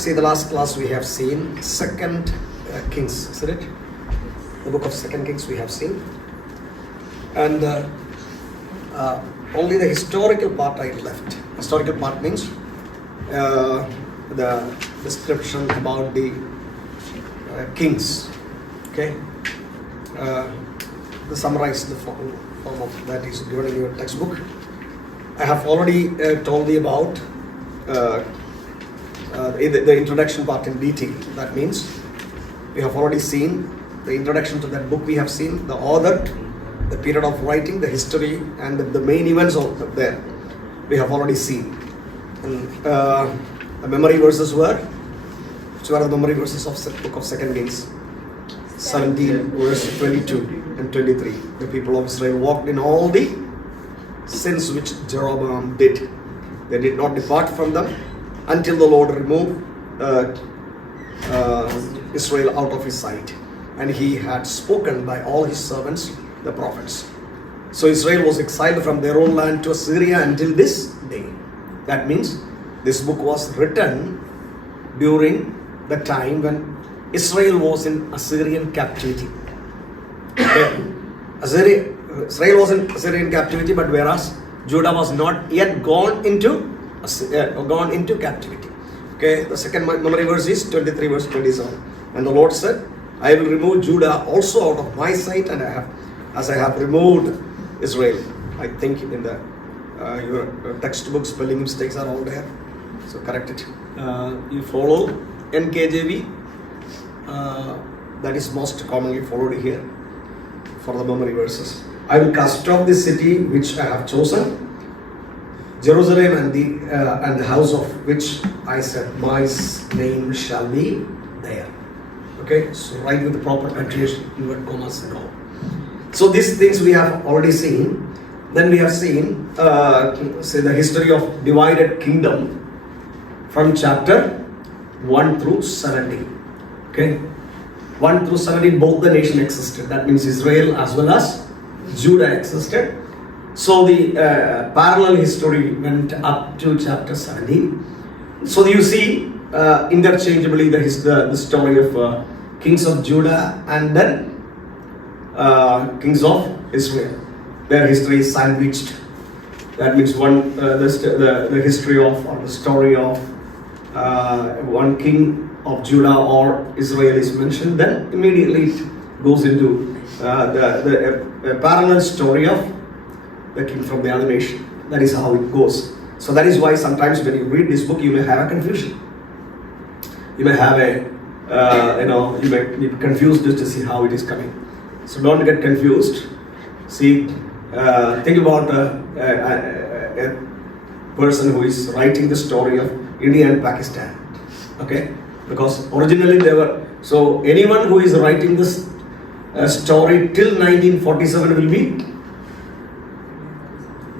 See, the last class we have seen Second Kings, isn't it? The book of Second Kings we have seen, and only the historical part I left. Historical part means the description about the kings. Okay, the summarized the form of that is given in your textbook. I have already told you about the introduction part in detail. That means we have already seen the introduction to that book. We have seen the author, the period of writing, the history, and the main events of there. We have already seen. And the memory verses were, which were the memory verses of the book of Second Kings, 17 verse 22 and 23. The people of Israel walked in all the sins which Jeroboam did. They did not depart from them until the Lord removed Israel out of his sight. And he had spoken by all his servants, the prophets. So Israel was exiled from their own land to Assyria until this day. That means this book was written during the time when Israel was in Assyrian captivity. Israel was in Assyrian captivity, but whereas Judah was not yet gone into captivity. Okay, the second memory verse is 23 verse 27. And the Lord said, I will remove Judah also out of my sight, and as I have removed Israel. I think in the your textbook spelling mistakes are all there, so correct it. You follow NKJV, that is most commonly followed here for the memory verses. I will cast off this city which I have chosen, Jerusalem, and the house of which I said, my name shall be there. Okay, so write with the proper punctuation, invert commas and all. So these things we have already seen. Then we have seen, say, the history of divided kingdom from chapter 1 through 17. Okay, 1 through 17, both the nation existed. That means Israel as well as Judah existed. So the parallel history went up to chapter 17. So you see interchangeably the story of kings of Judah and then kings of Israel. Their history is sandwiched. That means the history of, or the story of one king of Judah or Israel is mentioned. Then immediately it goes into the parallel story of the king from the other nation. That is how it goes. So that is why sometimes when you read this book, you may have a confusion. You may have you may be confused just to see how it is coming. So don't get confused. See, think about a person who is writing the story of India and Pakistan. Okay, because originally they were. So anyone who is writing this story till 1947 will be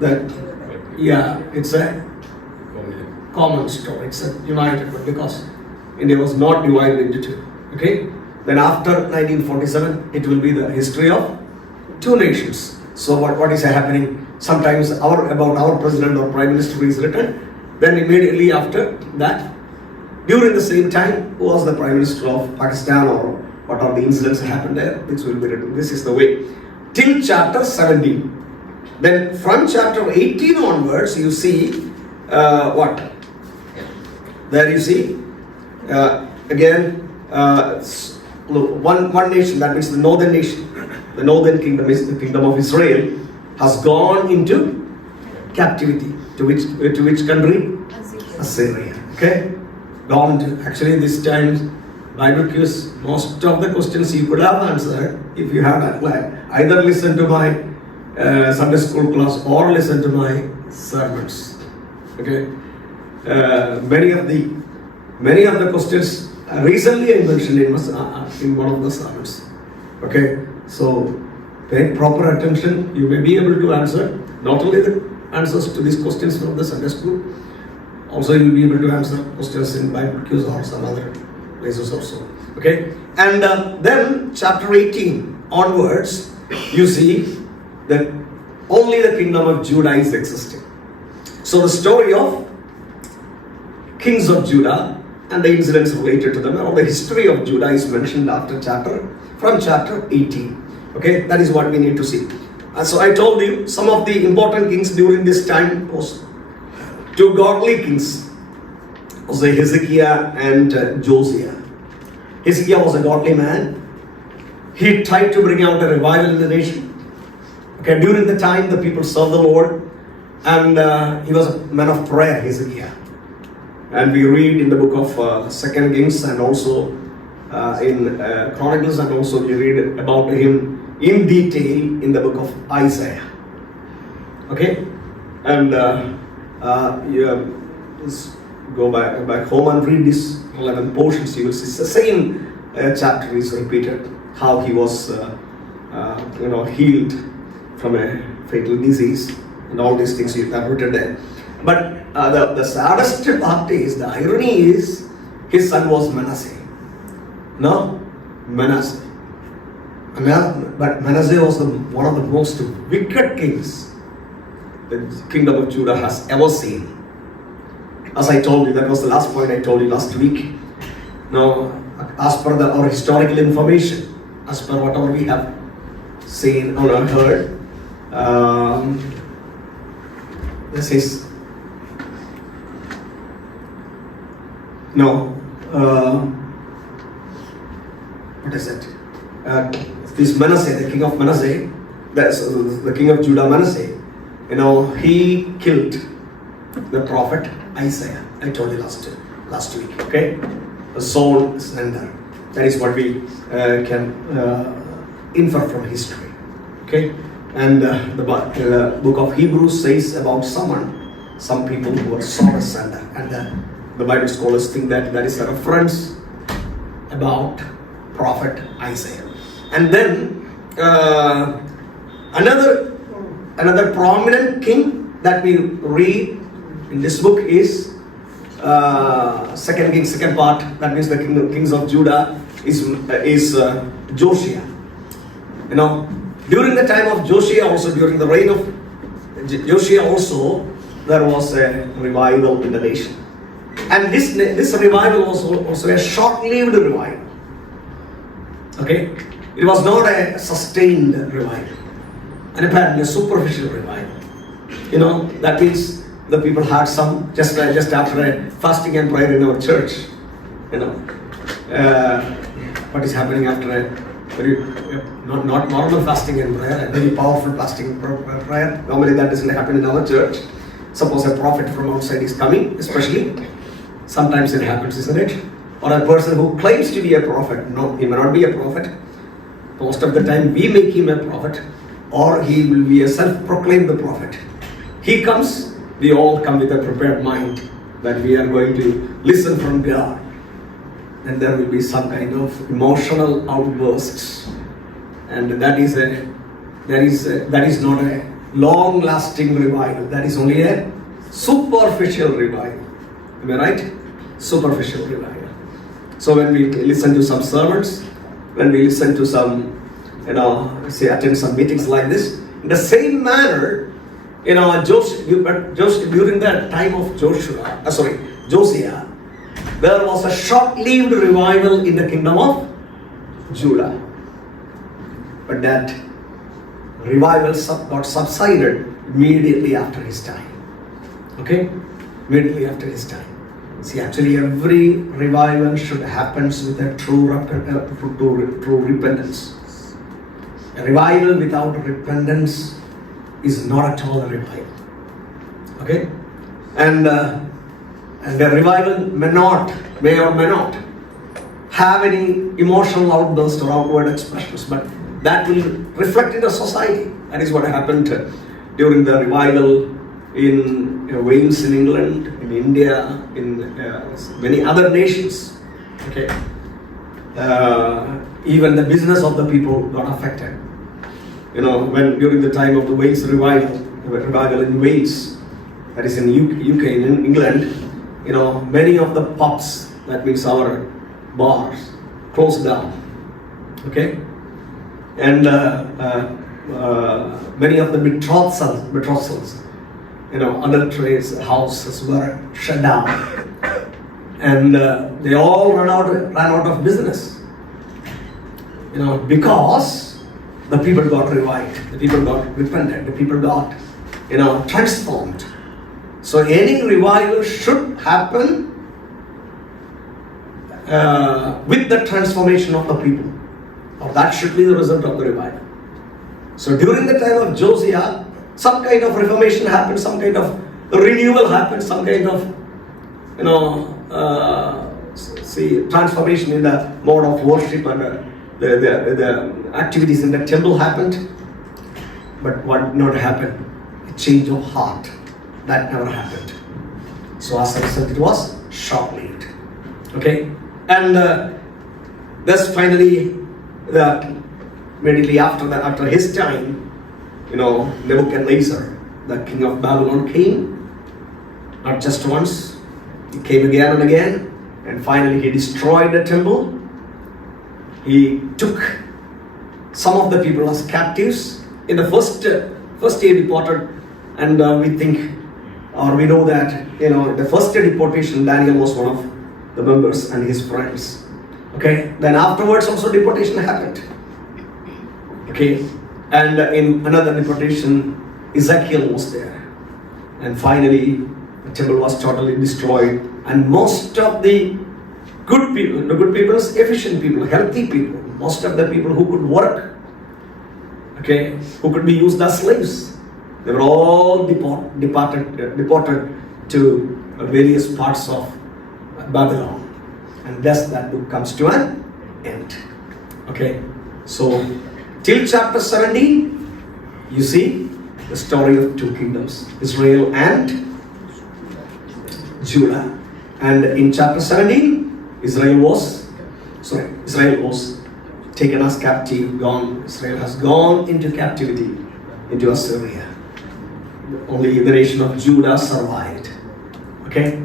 that. Yeah, it's a common story. It's a united, but because India was not divided into two. Okay, then after 1947, it will be the history of two nations. So what is happening? Sometimes about our president or prime minister is written. Then immediately after that, during the same time, who was the prime minister of Pakistan or what are the incidents that happened there? This will be written. This is the way till chapter 17. Then from chapter 18 onwards, you see what? There you see again one nation. That means the northern nation. The northern kingdom is the kingdom of Israel, has gone into captivity. To which country? Assyria. Okay, gone to. Actually, this time Bible quiz. Most of the questions you could have answered if you had either listened to my Sunday school class or listen to my sermons. Okay, many of the questions recently I mentioned in one of the sermons. Okay, so pay proper attention. You may be able to answer not only the answers to these questions from the Sunday school, also you will be able to answer questions in Bible quiz or some other places also. Okay, and then chapter 18 onwards, you see that only the kingdom of Judah is existing. So the story of kings of Judah and the incidents related to them, all the history of Judah is mentioned from chapter 18. Okay, that is what we need to see. So I told you some of the important kings during this time was two godly kings, was Hezekiah and Josiah. Hezekiah was a godly man. He tried to bring out a revival in the nation. Okay, during the time the people served the Lord, and he was a man of prayer, Hezekiah. And we read in the book of 2nd Kings and also in Chronicles, and also we read about him in detail in the book of Isaiah. Okay, and just go back home and read these 11 portions. You will see the same chapter is repeated. How he was, healed from a fatal disease, and all these things you have written there. But the saddest part is, the irony is, his son was Manasseh. No, Manasseh. But Manasseh was one of the most wicked kings the kingdom of Judah has ever seen. As I told you, that was the last point I told you last week. Now, as per our historical information, as per whatever we have seen or heard, this is what is it? This Manasseh, the king of Manasseh, the king of Judah, Manasseh, he killed the prophet Isaiah. I told you last week. Okay, the soul slender. That is what we can infer from history. Okay, and the book of Hebrews says about some people who are soul slender, and the Bible scholars think that is a reference about prophet Isaiah. And then another prominent king that we read in this book is 2nd Kings, second part. That means the kings of Judah is Josiah. During the time of Josiah, also during the reign of Josiah, also there was a revival in the nation, and this revival was also a short-lived revival. Okay, it was not a sustained revival, and apparently a superficial revival. That means the people had some just after a fasting and prayer in our church. What is happening after a very not normal fasting and prayer, a very powerful fasting prayer. Normally that doesn't happen in our church. Suppose a prophet from outside is coming, especially. Sometimes it happens, isn't it? Or a person who claims to be a prophet. No, he may not be a prophet. Most of the time we make him a prophet, or he will be a self-proclaimed prophet. He comes, we all come with a prepared mind that we are going to listen from God. And there will be some kind of emotional outbursts. And that is not a long-lasting revival. That is only a superficial revival. Am I right? Superficial revival. So when we listen to some sermons, when we listen to some, attend some meetings like this, in the same manner, during the time of Josiah, there was a short-lived revival in the kingdom of Judah. But that revival got subsided immediately after his time. Okay? Immediately after his time. See, actually every revival should happen with a true repentance. A revival without repentance is not at all a revival. Okay? And the revival may or may not have any emotional outburst or outward expressions, but that will reflect in the society. That is what happened during the revival in Wales in England, in India, in many other nations. Okay, even the business of the people got affected. When during the time of the Wales revival in Wales, that is in UK, in England, many of the pubs, that means our bars, closed down. Okay, and many of the betrothals, adulterous houses were shut down, And they all ran out of business. Because the people got revived, the people got repented, the people got, transformed. So any revival should happen with the transformation of the people. Or that should be the result of the revival. So during the time of Josiah, some kind of reformation happened, some kind of renewal happened, some kind of, transformation in the mode of worship and the activities in the temple happened. But what did not happen? A change of heart. That never happened. So as a result, it was short-lived. Okay? And thus finally, immediately after his time, Nebuchadnezzar, the king of Babylon, came. Not just once, he came again and again. And finally he destroyed the temple. He took some of the people as captives. In the first year deported, and we know that the first year deportation, Daniel was one of the members and his friends. Okay, then afterwards also deportation happened. Okay, and in another deportation, Ezekiel was there, and finally the temple was totally destroyed, and most of the good people, efficient people, healthy people, most of the people who could work, okay, who could be used as slaves, they were all deported to various parts of Babylon. And thus that book comes to an end. Okay, so till chapter 17, you see the story of two kingdoms, Israel and Judah. And in chapter 17, Israel was taken as captive, gone. Israel has gone into captivity, into Assyria. Only the nation of Judah survived. Okay,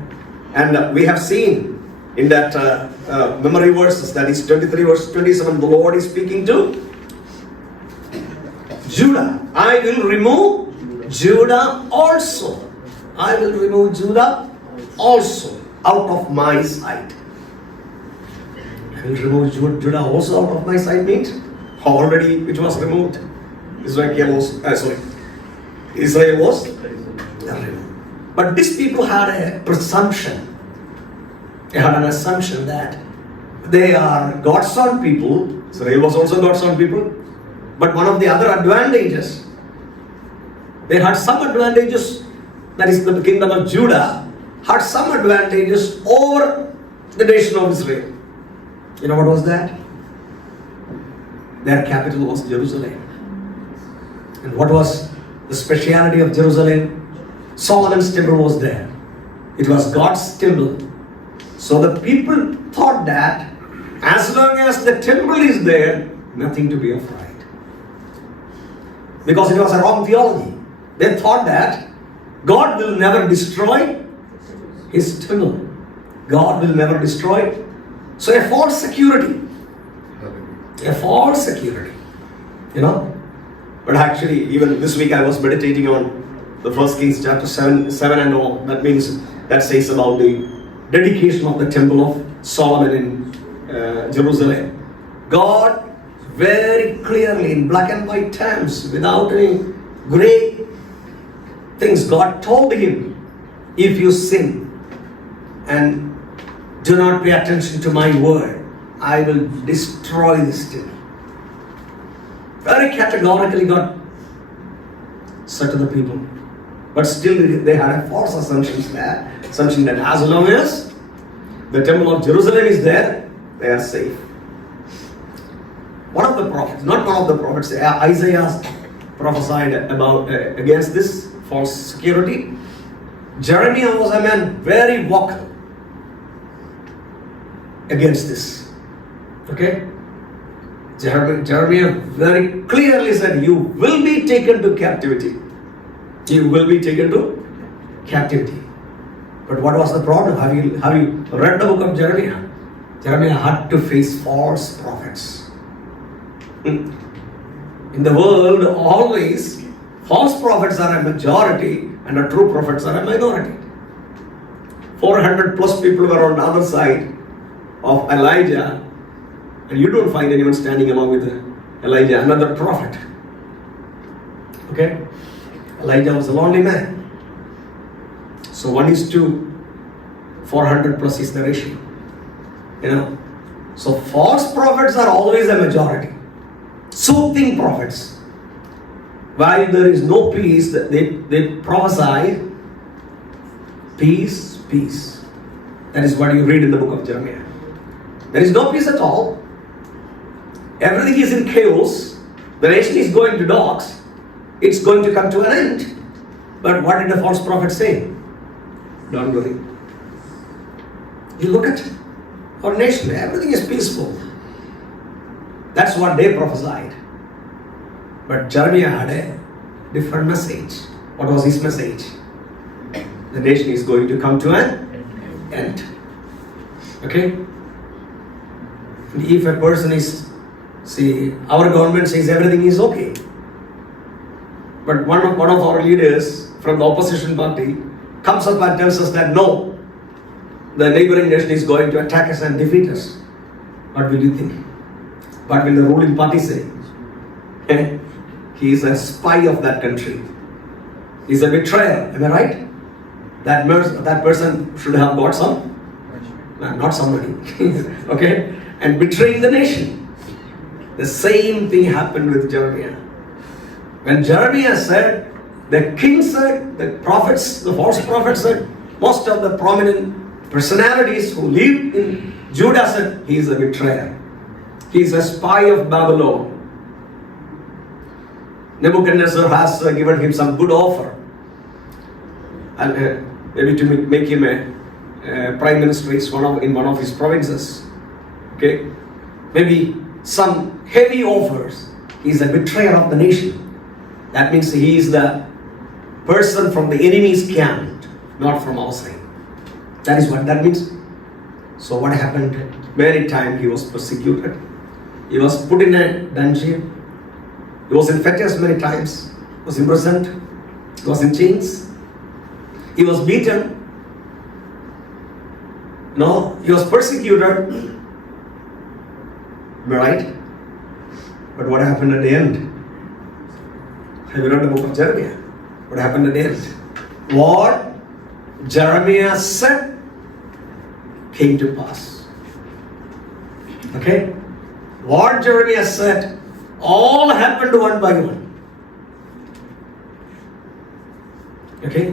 and we have seen in that memory verses, that is 23 verse 27, the Lord is speaking to Judah. I will remove Judah also. I will remove Judah also out of my sight. I will remove Judah also out of my sight means already it was removed. Israel was removed. But these people had a presumption. They had an assumption that they are God's own people. Israel was also God's own people. But one of the other advantages, they had some advantages, that is the kingdom of Judah, had some advantages over the nation of Israel. You know what was that? Their capital was Jerusalem. And what was the speciality of Jerusalem? Solomon's temple was there. It was God's temple. So the people thought that as long as the temple is there, nothing to be afraid. Because it was a wrong theology. They thought that God will never destroy his temple. God will never destroy it. So a false security. A false security. But actually, even this week I was meditating on the 1 Kings chapter 7 and all. That means, that says about the dedication of the temple of Solomon in Jerusalem. God very clearly, in black and white terms, without any gray things, God told him, if you sin and do not pay attention to my word, I will destroy this temple. Very categorically God said to the people. But still they had a false assumption that as long as the temple of Jerusalem is there, they are safe. One of the prophets, not one of the prophets, Isaiah prophesied about against this false security. Jeremiah was a man very vocal against this. Okay? Jeremiah very clearly said, you will be taken to captivity. You will be taken to captivity. But what was the problem? Have you read the book of Jeremiah? Jeremiah had to face false prophets. In the world, always false prophets are a majority and the true prophets are a minority. 400 plus people were on the other side of Elijah, and you don't find anyone standing along with Elijah, another prophet. Okay? Elijah was a lonely man. So 1:400 plus is the ratio. So false prophets are always a majority. Soothing prophets. While there is no peace, they prophesy peace, peace. That is what you read in the book of Jeremiah. There is no peace at all. Everything is in chaos. The nation is going to dogs. It's going to come to an end. But what did the false prophet say? Don't worry. You look at our nation, everything is peaceful. That's what they prophesied. But Jeremiah had a different message. What was his message? The nation is going to come to an end. Okay? And if a person is, our government says everything is okay. But one of our leaders from the opposition party comes up and tells us that no, the neighboring nation is going to attack us and defeat us. What will you think? What will the ruling party say? He is a spy of that country. He is a betrayer. Am I right? That person should have got some, not some money. Okay? And betraying the nation. The same thing happened with Jeremiah. When Jeremiah said, the king said, the prophets, the false prophets said, most of the prominent personalities who lived in Judah said, he is a betrayer. He is a spy of Babylon. Nebuchadnezzar has given him some good offer. And maybe to make him a prime minister in one of his provinces. Okay? Maybe some heavy offers. He is a betrayer of the nation. That means he is the person from the enemy's camp, not from our side. That is what that means. So what happened? Many times he was persecuted. He was put in a dungeon. He was infected many times. He was imprisoned. He was in chains. He was beaten. He was persecuted. Am I right? But what happened at the end? Have you read the book of Jeremiah? What happened at the end? What Jeremiah said came to pass. Okay? What Jeremiah said all happened one by one. Okay?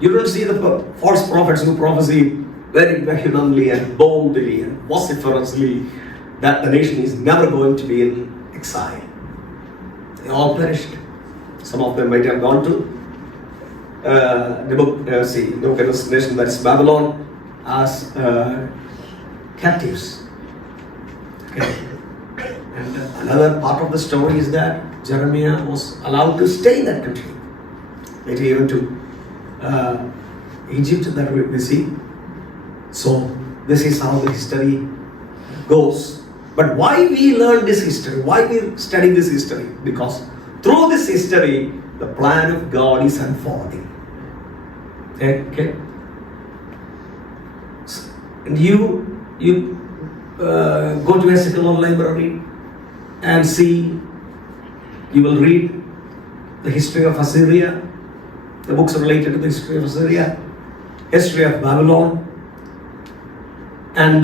You don't see the false prophets who prophesy very vehemently and boldly and vociferously that the nation is never going to be in exile. They all perished. Some of them might have gone to Nebuchadnezzar's nation, that is Babylon, as captives. Okay. And another part of the story is that Jeremiah was allowed to stay in that country. Maybe even to Egypt, that we see. So this is how the history goes. But why we learn this history? Why we study this history? Because through this history, the plan of God is unfolding. Okay? And you go to a secular library and see, you will read the history of Assyria, the books related to the history of Assyria, history of Babylon, and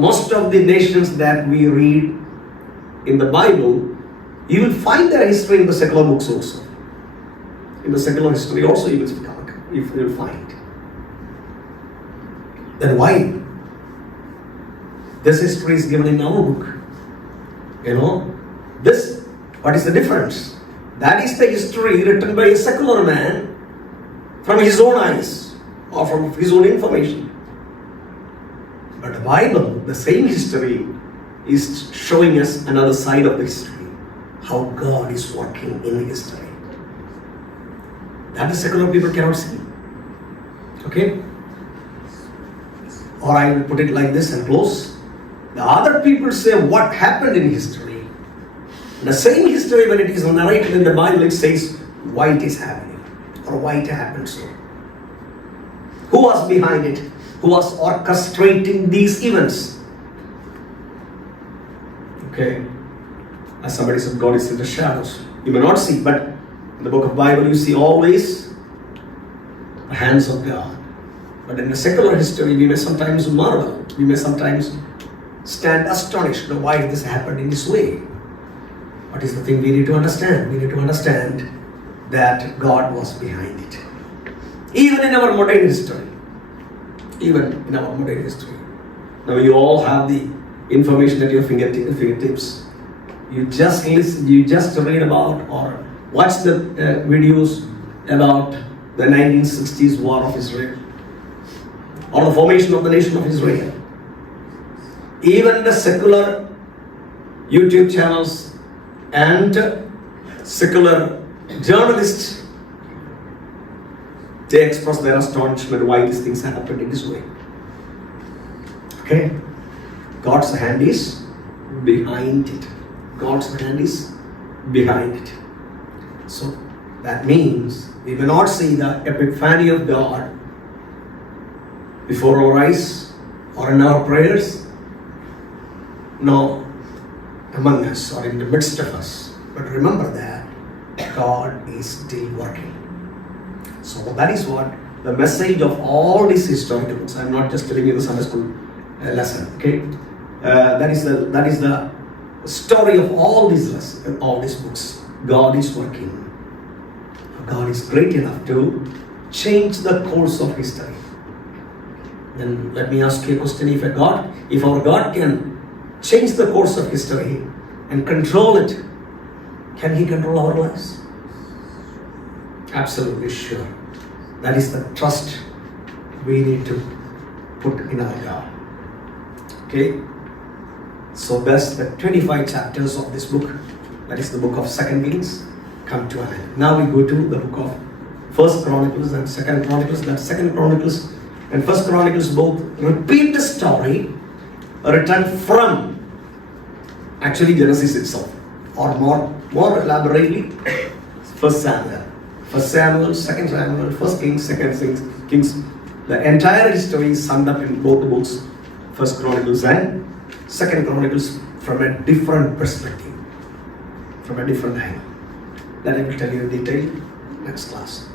most of the nations that we read in the Bible, you will find their history in the secular books also. In the secular history also you will find. Then why? This history is given in our book. What is the difference? That is the history written by a secular man from his own eyes or from his own information. But the Bible, the same history, is showing us another side of the history. How God is working in history. That the secular people cannot see. Okay? Or I will put it like this and close. The other people say what happened in history. The same history, when it is narrated in the Bible, it says why it is happening or why it happened so. Who was behind it? Who was orchestrating these events? Okay. As somebody said, God is in the shadows. You may not see, but in the book of Bible you see always the hands of God. But in the secular history we may sometimes marvel. We may sometimes stand astonished. Why this happened in this way? What is the thing we need to understand? We need to understand that God was behind it. Even in our modern history. Even in our modern history. Now you all have the information at your fingertips. You just listen, you just read about or watch the videos about the 1960s war of Israel or the formation of the nation of Israel. Even the secular YouTube channels and secular journalists, they express their astonishment why these things happened in this way. Okay? God's hand is behind it. God's hand is behind it. So that means we may not see the epiphany of God before our eyes or in our prayers, no, among us or in the midst of us. But remember that God is still working. So that is what the message of all these historical books. I am not just telling you the Sunday school lesson. Okay, that is the story of all these lessons, all these books. God is working. God is great enough to change the course of history. Then let me ask you a question: if our God can change the course of history and control it, can He control our lives? Absolutely sure. That is the trust we need to put in our God. Okay? So thus the 25 chapters of this book, that is the book of 2 Kings, come to an end. Now we go to the book of 1 Chronicles and 2 Chronicles. That 2 Chronicles and 1 Chronicles both repeat the story written from actually Genesis itself, or more elaborately 1 Samuel. 1 Samuel, 2 Samuel, 1 Kings, 2 Kings. The entire history is summed up in both books, 1 Chronicles and 2 Chronicles, from a different perspective, from a different angle. That I will tell you in detail next class.